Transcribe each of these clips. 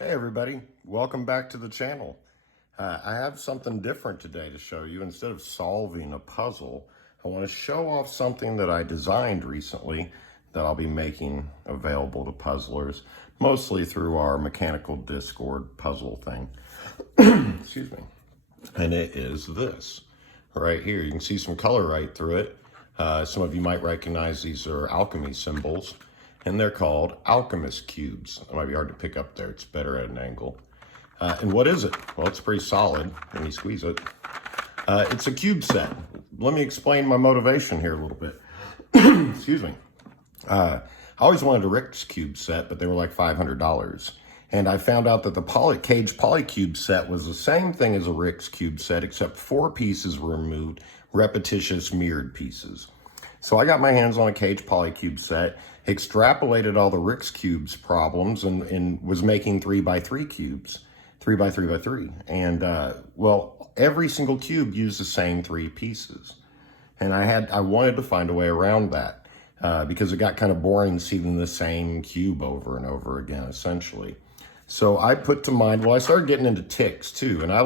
Hey everybody, welcome back to the channel. I have something different today to show you. Instead of solving a puzzle, I want to show off something that I designed recently that I'll be making available to puzzlers, mostly through our mechanical Discord puzzle thing. Excuse me. And it is this right here. You can see some color right through it. Some of you might recognize these are alchemy symbols, and they're called Alchemist cubes. It might be hard to pick up there. It's better at an angle. And what is it? Well, it's pretty solid when you squeeze it. It's a cube set. Let me explain my motivation here a little bit. Excuse me. I always wanted a Rick's cube set, but they were like $500. And I found out that the Cage Polycube set was the same thing as a Rick's cube set, except 4 pieces were removed, repetitious mirrored pieces. So I got my hands on a Cage Polycube set, extrapolated all the Rick's cubes problems, and was making 3x3 cubes, 3x3x3. And well, every single cube used the same 3 pieces. And I wanted to find a way around that because it got kind of boring seeing the same cube over and over again, essentially. So I put to mind, well, I started getting into ticks too. And I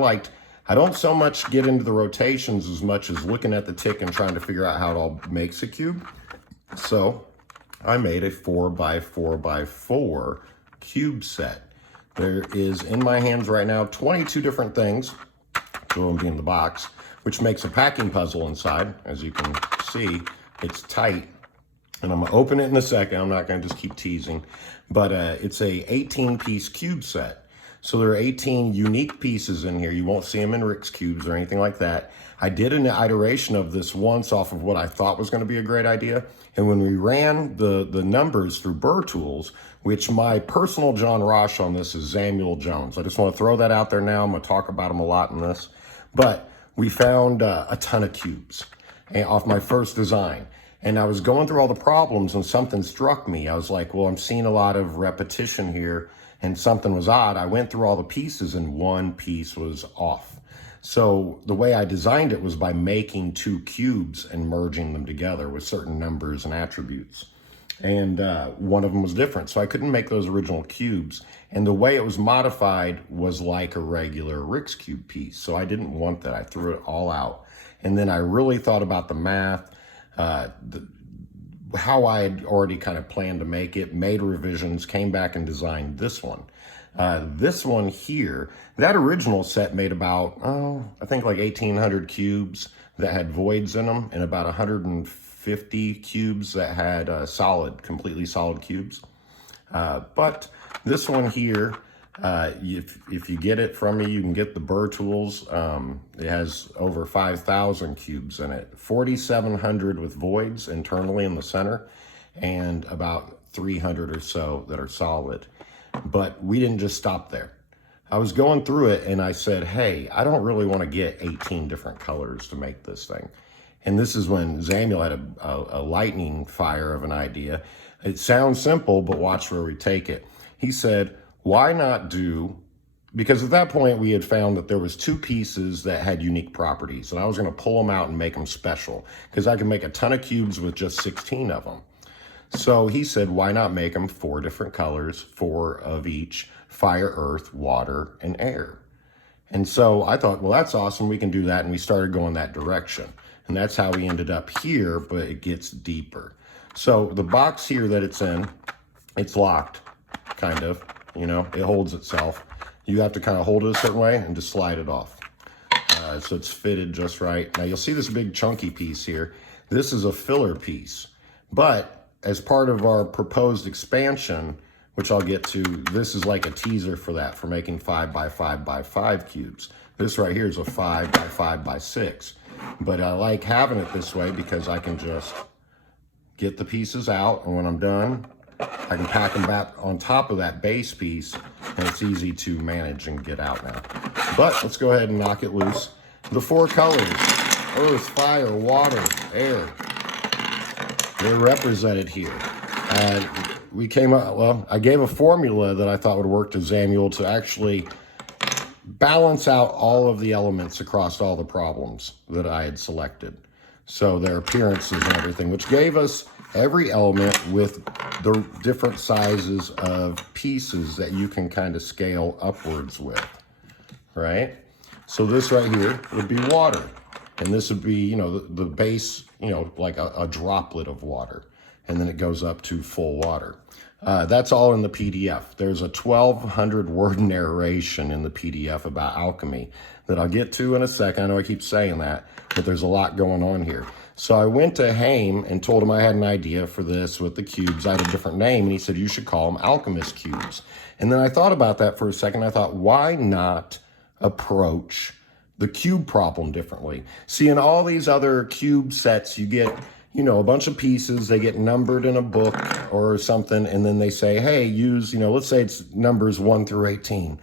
don't so much get into the rotations as much as looking at the tick and trying to figure out how it all makes a cube. So I made a 4x4x4 cube set. There is in my hands right now 22 different things, 2 of them being the box, which makes a packing puzzle inside. As you can see, it's tight. And I'm gonna open it in a second. I'm not gonna just keep teasing, but it's a 18-piece cube set. So there are 18 unique pieces in here. You won't see them in Rick's cubes or anything like that. I did an iteration of this once off of what I thought was gonna be a great idea. And when we ran the numbers through Burr Tools, which my personal John Rosh on this is Samuel Jones. I just wanna throw that out there now. I'm gonna talk about him a lot in this. But we found a ton of cubes off my first design. And I was going through all the problems and something struck me. I was like, well, I'm seeing a lot of repetition here and something was odd. I went through all the pieces and one piece was off. So the way I designed it was by making 2 cubes and merging them together with certain numbers and attributes. And one of them was different. So I couldn't make those original cubes. And the way it was modified was like a regular Rick's cube piece. So I didn't want that. I threw it all out. And then I really thought about the math. How I had already kind of planned to make it, made revisions, came back and designed this one. This one here, that original set made about, I think like 1,800 cubes that had voids in them and about 150 cubes that had completely solid cubes. But this one here, if you get it from me, you can get the Burr Tools. It has over 5,000 cubes in it, 4,700 with voids internally in the center, and about 300 or so that are solid. But we didn't just stop there. I was going through it and I said, hey, I don't really want to get 18 different colors to make this thing. And this is when Samuel had a lightning fire of an idea. It sounds simple, but watch where we take it. He said, why not do, because at that point we had found that there was 2 pieces that had unique properties, and I was going to pull them out and make them special because I can make a ton of cubes with just 16 of them. So he said, why not make them 4 different colors, 4 of each: fire, earth, water, and air. And so I thought, well, that's awesome. We can do that. And we started going that direction. And that's how we ended up here, but it gets deeper. So the box here that it's in, it's locked, kind of. You know, it holds itself. You have to kind of hold it a certain way and just slide it off. So it's fitted just right. Now you'll see this big chunky piece here. This is a filler piece. But as part of our proposed expansion, which I'll get to, this is like a teaser for that, for making 5x5x5 cubes. This right here is a 5x5x6. But I like having it this way because I can just get the pieces out, and when I'm done, I can pack them back on top of that base piece, and it's easy to manage and get out now. But let's go ahead and knock it loose. The 4 colors: earth, fire, water, air. They're represented here. And we came up, well, I gave a formula that I thought would work to Samuel to actually balance out all of the elements across all the problems that I had selected. So their appearances and everything, which gave us every element with the different sizes of pieces that you can kind of scale upwards with, right? So this right here would be water. And this would be, you know, the base, you know, like a droplet of water. And then it goes up to full water. That's all in the PDF. There's a 1,200 word narration in the PDF about alchemy that I'll get to in a second. I know I keep saying that, but there's a lot going on here. So I went to Haim and told him I had an idea for this with the cubes. I had a different name, and he said, you should call them Alchemist cubes. And then I thought about that for a second. I thought, why not approach the cube problem differently? See, in all these other cube sets, you get, you know, a bunch of pieces, they get numbered in a book or something, and then they say, hey, use, you know, let's say it's numbers 1 through 18.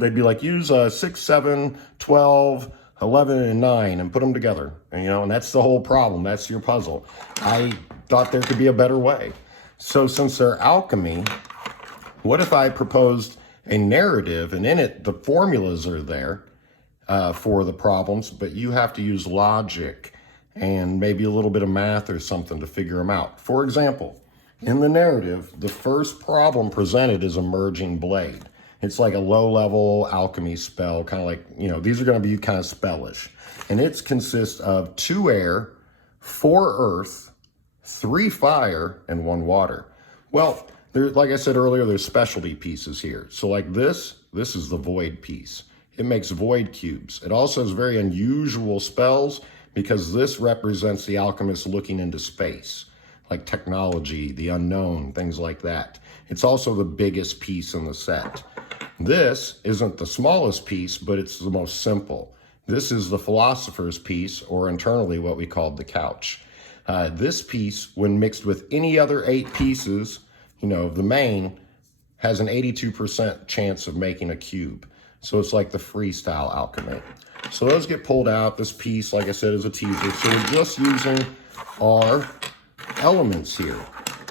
They'd be like, use 6, 7, 12, 11, and 9 and put them together. And, you know, and that's the whole problem. That's your puzzle. I thought there could be a better way. So since they're alchemy, what if I proposed a narrative, and in it, the formulas are there for the problems, but you have to use logic and maybe a little bit of math or something to figure them out. For example, in the narrative, the first problem presented is a merging blade. It's like a low-level alchemy spell, kind of like, you know, these are going to be kind of spellish. And it consists of 2 air, 4 earth, 3 fire, and 1 water. Well, like I said earlier, there's specialty pieces here. So like this is the void piece. It makes void cubes. It also has very unusual spells because this represents the alchemist looking into space, like technology, the unknown, things like that. It's also the biggest piece in the set. This isn't the smallest piece, but it's the most simple. This is the philosopher's piece, or internally what we called the couch. This piece, when mixed with any other 8 pieces, you know, the main, has an 82% chance of making a cube. So it's like the freestyle alchemy. So those get pulled out. This piece, like I said, is a teaser. So we're just using our elements here.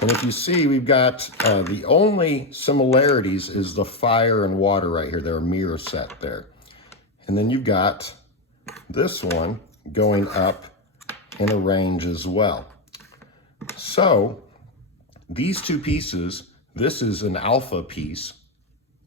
And if you see, we've got the only similarities is the fire and water right here. They're a mirror set there. And then you've got this one going up in a range as well. So these 2 pieces, this is an alpha piece,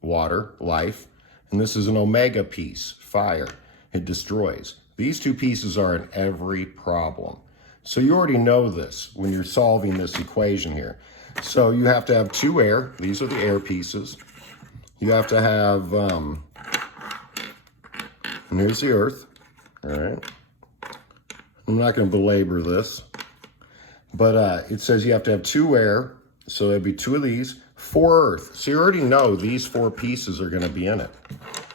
water, life, and this is an omega piece, fire. It destroys. These 2 pieces are in every problem. So you already know this when you're solving this equation here. So you have to have 2 air. These are the air pieces. You have to have, and here's the earth. All right. I'm not going to belabor this. But it says you have to have 2 air. So there'd be 2 of these, 4 earth. So you already know these 4 pieces are going to be in it.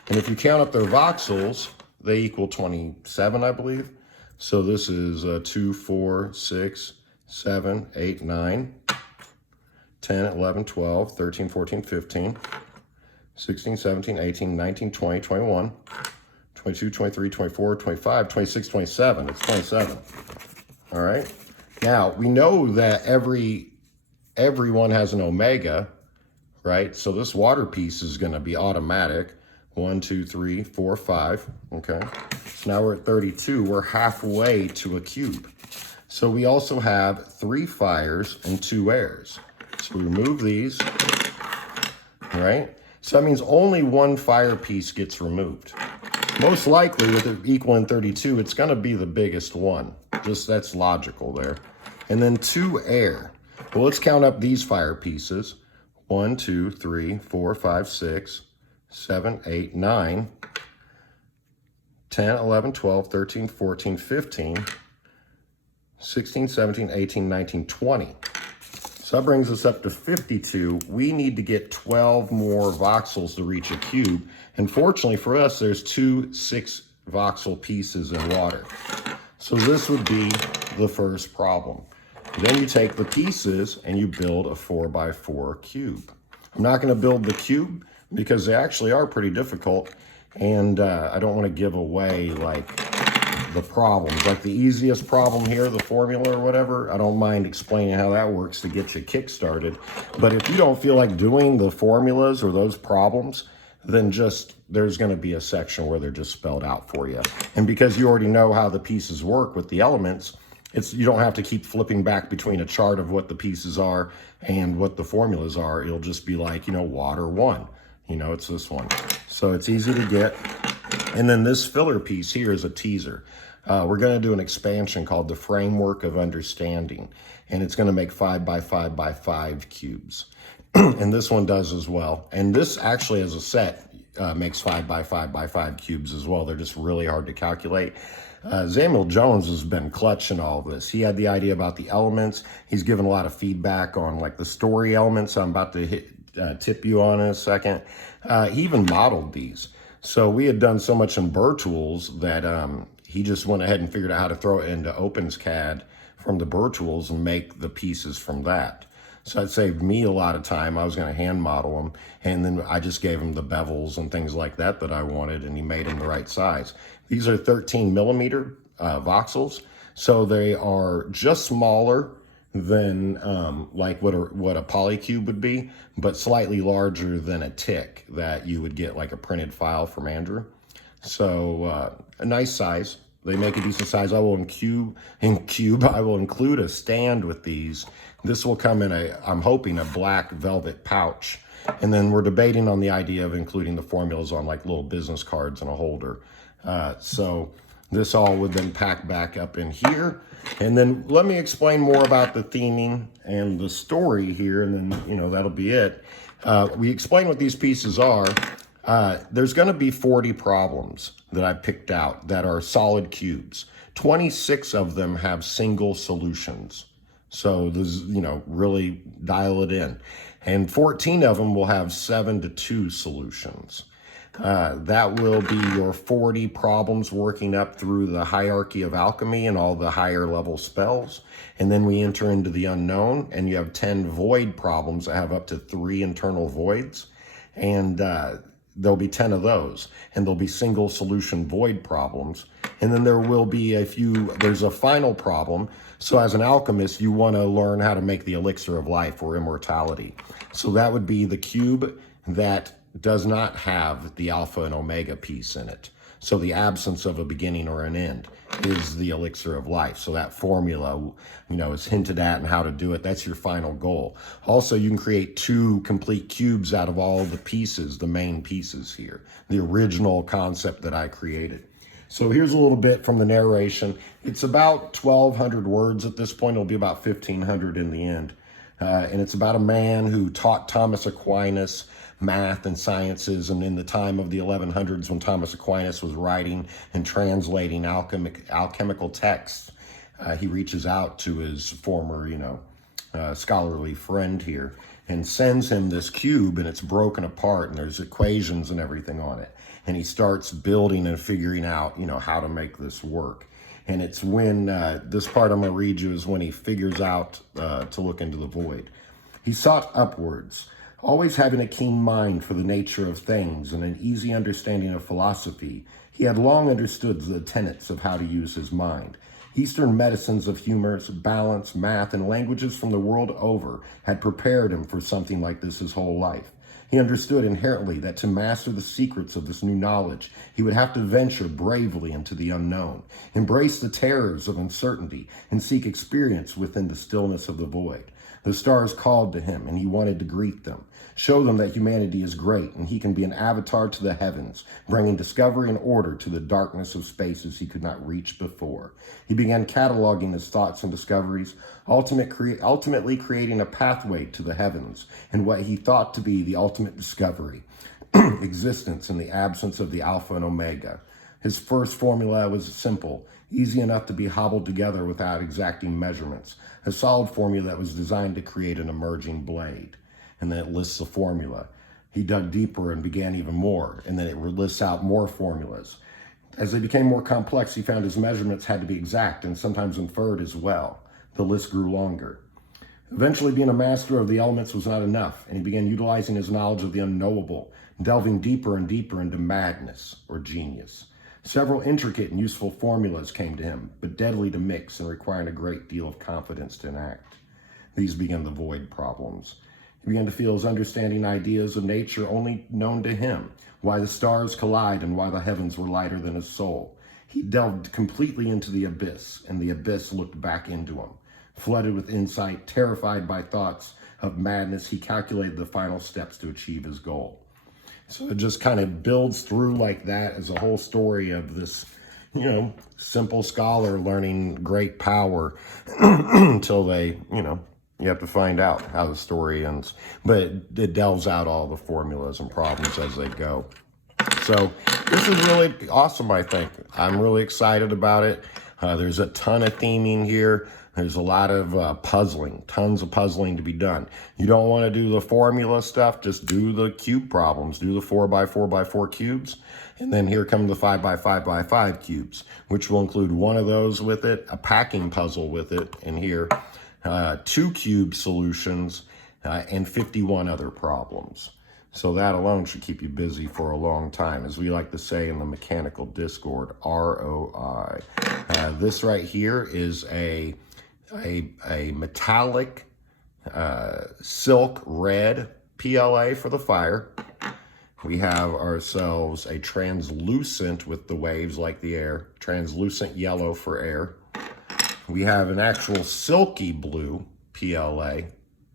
And if you count up their voxels, they equal 27, I believe. So this is 2, 4, 6, 7, 8, 9, 10, 11, 12, 13, 14, 15, 16, 17, 18, 19, 20, 21, 22, 23, 24, 25, 26, 27. It's 27. All right. Now, we know that everyone has an omega, right? So this water piece is going to be automatic. 1, 2, 3, 4, 5. Okay. So now we're at 32. We're halfway to a cube. So we also have 3 fires and 2 airs. So we remove these, right? So that means only 1 fire piece gets removed. Most likely, with it equaling 32, it's going to be the biggest one. Just that's logical there. And then 2 air. Well, let's count up these fire pieces. 1, 2, 3, 4, 5, 6, 7, 8, 9, 10, 11, 12, 13, 14, 15, 16, 17, 18, 19, 20. So that brings us up to 52. We need to get 12 more voxels to reach a cube. And fortunately for us, there's 2 6 voxel pieces in water. So this would be the first problem. Then you take the pieces and you build a 4x4 cube. I'm not going to build the cube because they actually are pretty difficult. And I don't want to give away like the problems. Like the easiest problem here, the formula or whatever, I don't mind explaining how that works to get you kick-started. But if you don't feel like doing the formulas or those problems, then just there's going to be a section where they're just spelled out for you. And because you already know how the pieces work with the elements, You don't have to keep flipping back between a chart of what the pieces are and what the formulas are. It'll just be like, water 1. It's this one. So it's easy to get. And then this filler piece here is a teaser. We're going to do an expansion called the Framework of Understanding, and it's going to make 5 by 5 by 5 cubes. And this one does as well. And this actually as a set makes 5 by 5 by 5 cubes as well. They're just really hard to calculate. Samuel Jones has been clutch in all of this. He had the idea about the elements. He's given a lot of feedback on like the story elements. I'm about to tip you on in a second. He even modeled these. So we had done so much in Burr Tools that he just went ahead and figured out how to throw it into OpenSCAD from the Burr Tools and make the pieces from that. So it saved me a lot of time. I was going to hand model them, and then I just gave him the bevels and things like that I wanted, and he made them the right size. These are 13 millimeter voxels, so they are just smaller than like what a polycube would be, but slightly larger than a tick that you would get like a printed file from Andrew. So a nice size. They make a decent size. I will include a stand with these. This will come in I'm hoping a black velvet pouch. And then we're debating on the idea of including the formulas on like little business cards and a holder. So this all would then pack back up in here. And then let me explain more about the theming and the story here, and then, that'll be it. We explain what these pieces are. There's going to be 40 problems that I picked out that are solid cubes. 26 of them have single solutions. So this, really dial it in. And 14 of them will have 7 to 2 solutions. That will be your 40 problems working up through the hierarchy of alchemy and all the higher level spells. And then we enter into the unknown, and you have 10 void problems that have up to 3 internal voids. And there'll be 10 of those, and there'll be single solution void problems. And then there will be there's a final problem. So as an alchemist, you want to learn how to make the elixir of life or immortality. So that would be the cube that does not have the alpha and omega piece in it. So the absence of a beginning or an end is the elixir of life. So that formula, is hinted at and how to do it. That's your final goal. Also, you can create 2 complete cubes out of all the pieces, the main pieces here, the original concept that I created. So here's a little bit from the narration. It's about 1,200 words at this point. It'll be about 1,500 in the end. And it's about a man who taught Thomas Aquinas math and sciences, and in the time of the 1100s when Thomas Aquinas was writing and translating alchemical texts, he reaches out to his former, scholarly friend here and sends him this cube, and it's broken apart and there's equations and everything on it. And he starts building and figuring out, how to make this work. And it's when, this part I'm going to read you is when he figures out to look into the void. He sought upwards, always having a keen mind for the nature of things and an easy understanding of philosophy. He had long understood the tenets of how to use his mind. Eastern medicines of humors, balance, math, and languages from the world over had prepared him for something like this his whole life. He understood inherently that to master the secrets of this new knowledge, he would have to venture bravely into the unknown, embrace the terrors of uncertainty, and seek experience within the stillness of the void. The stars called to him, and he wanted to greet them, show them that humanity is great, and he can be an avatar to the heavens, bringing discovery and order to the darkness of spaces he could not reach before. He began cataloging his thoughts and discoveries, ultimately creating a pathway to the heavens, and what he thought to be the ultimate discovery, existence in the absence of the alpha and omega. His first formula was simple, easy enough to be hobbled together without exacting measurements, a solid formula that was designed to create an emerging blade. And then it lists the formula. He dug deeper and began even more, and then it lists out more formulas. As they became more complex, he found his measurements had to be exact and sometimes inferred as well. The list grew longer. Eventually, being a master of the elements was not enough, and he began utilizing his knowledge of the unknowable, delving deeper and deeper into madness or genius. Several intricate and useful formulas came to him, but deadly to mix and requiring a great deal of confidence to enact. These began the void problems. He began to feel his understanding ideas of nature only known to him, why the stars collide and why the heavens were lighter than his soul. He delved completely into the abyss, and the abyss looked back into him. Flooded with insight, terrified by thoughts of madness, he calculated the final steps to achieve his goal. So it just kind of builds through like that as a whole story of this, simple scholar learning great power until they, you have to find out how the story ends. But it delves out all the formulas and problems as they go. So this is really awesome, I think. I'm really excited about it. There's a ton of theming here. There's a lot of puzzling, tons of puzzling to be done. You don't want to do the formula stuff, just do the cube problems. Do the 4x4x4 cubes. And then here come the 5x5x5 cubes, which will include one of those with it, a packing puzzle with it in here, 2 cube solutions, and 51 other problems. So that alone should keep you busy for a long time. As we like to say in the mechanical Discord, ROI. This right here is a metallic silk red PLA for the fire. We have ourselves a translucent with the waves like the air, translucent yellow for air. We have an actual silky blue PLA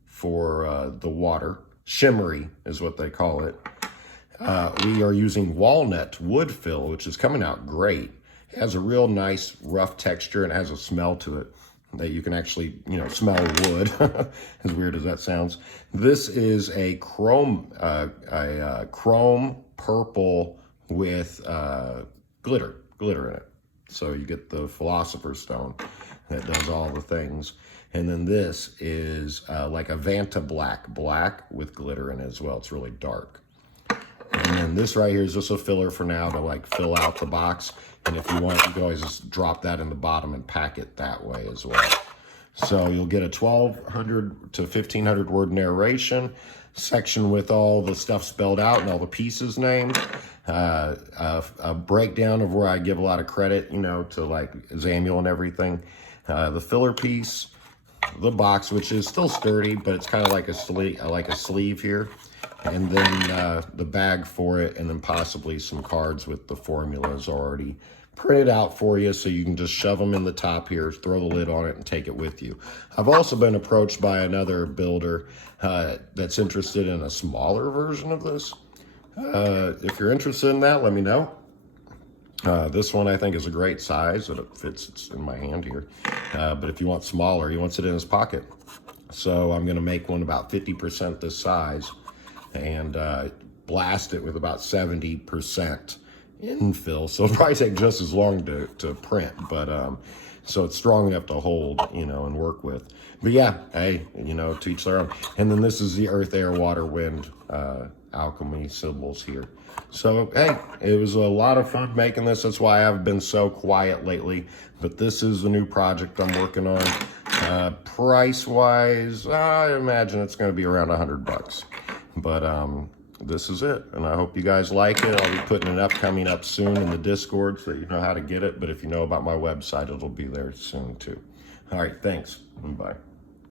for the water. Shimmery is what they call it. We are using walnut wood fill, which is coming out great. It has a real nice rough texture and it has a smell to it that you can actually, smell wood, as weird as that sounds. This is a chrome purple with glitter in it. So you get the Philosopher's Stone that does all the things. And then this is like a Vanta black with glitter in it as well. It's really dark. And then this right here is just a filler for now to like fill out the box. And if you want, you can always just drop that in the bottom and pack it that way as well. So you'll get a 1,200 to 1,500 word narration section with all the stuff spelled out and all the pieces named. A breakdown of where I give a lot of credit, to like Samuel and everything. The filler piece, the box, which is still sturdy, but it's kind of like a sleeve here. And then the bag for it, and then possibly some cards with the formulas already printed out for you, so you can just shove them in the top here, throw the lid on it, and take it with you. I've also been approached by another builder that's interested in a smaller version of this. If you're interested in that, let me know. This one I think is a great size, and it fits, it's in my hand here. But if you want smaller, he wants it in his pocket. So I'm gonna make one about 50% this size and blast it with about 70% infill. So it'll probably take just as long to print, but so it's strong enough to hold, and work with. But yeah, hey, to each their own. And then this is the earth, air, water, wind alchemy symbols here. So, hey, it was a lot of fun making this. That's why I've been so quiet lately. But this is the new project I'm working on. Price-wise, I imagine it's going to be around $100. But this is it. And I hope you guys like it. I'll be putting it coming up soon in the Discord so that you know how to get it. But if you know about my website, it'll be there soon too. All right, thanks. Bye.